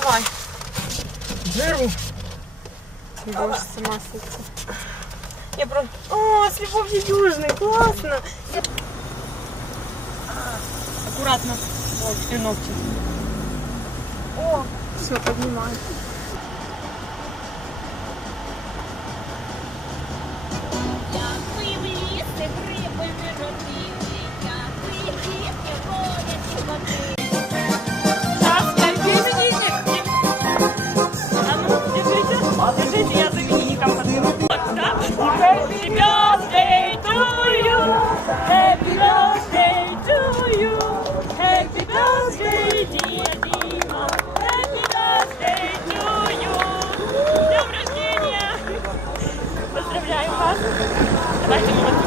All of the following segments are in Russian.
давай. Беру. Боже, с ума сойти. Я просто... О, с любовью южной, классно. Аккуратно. О, все ногти. О, все, поднимаю. Vielleicht im Moment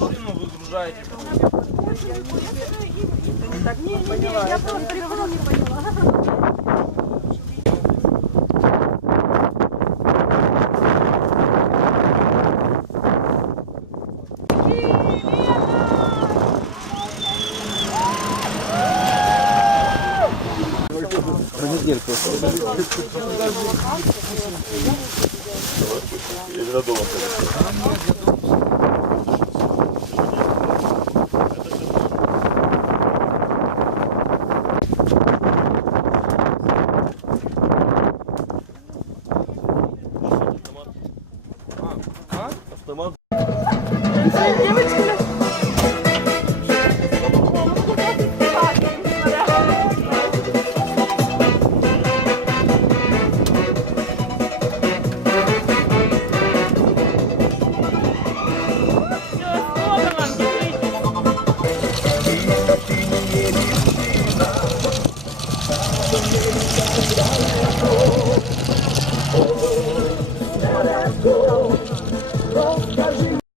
Машину выгружаете. Автомат.